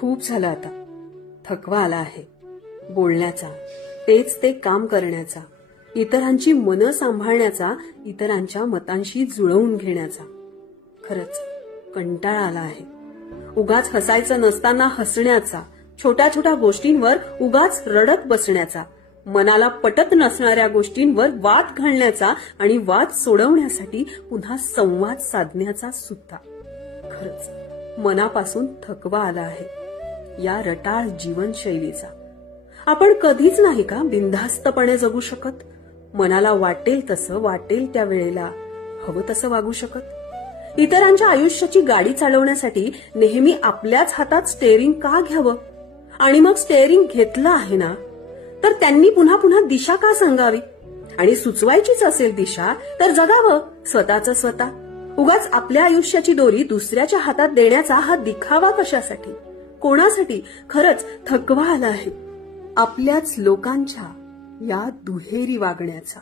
खूप झालं आता. थकवा आला आहे बोलण्याचा, तेच ते काम करण्याचा, इतरांची मनं सांभाळण्याचा, इतरांच्या मतांशी जुळवून घेण्याचा. खरंच कंटाळा आला आहे. उगाच हसायचं नसताना हसण्याचा, छोट्या छोट्या गोष्टींवर उगाच रडत बसण्याचा, मनाला पटत नसणाऱ्या गोष्टींवर वाद घालण्याचा आणि वाद सोडवण्यासाठी पुन्हा संवाद साधण्याचा सुद्धा. खरंच मनापासून थकवा आला आहे या रटाळ जीवनशैलीचा. आपण कधीच नाही का बिनधास्तपणे जगू शकत? मनाला वाटेल तसं, वाटेल त्या वेळेला हवं तसं वागू शकत? इतरांच्या आयुष्याची गाडी चालवण्यासाठी नेहमी आपल्याच हातात स्टेअरिंग का घ्यावं? आणि मग स्टेअरिंग घेतलं आहे ना, तर त्यांनी पुन्हा पुन्हा दिशा का सांगावी? आणि सुचवायचीच असेल दिशा तर जगावं स्वतःचं स्वतः. उगाच आपल्या आयुष्याची दोरी दुसऱ्याच्या हातात देण्याचा हा दिखावा कशासाठी? कोणासाठी? खरंच थकवा आला आहे आपल्याच लोकांच्या या दुहेरी वागण्याचा.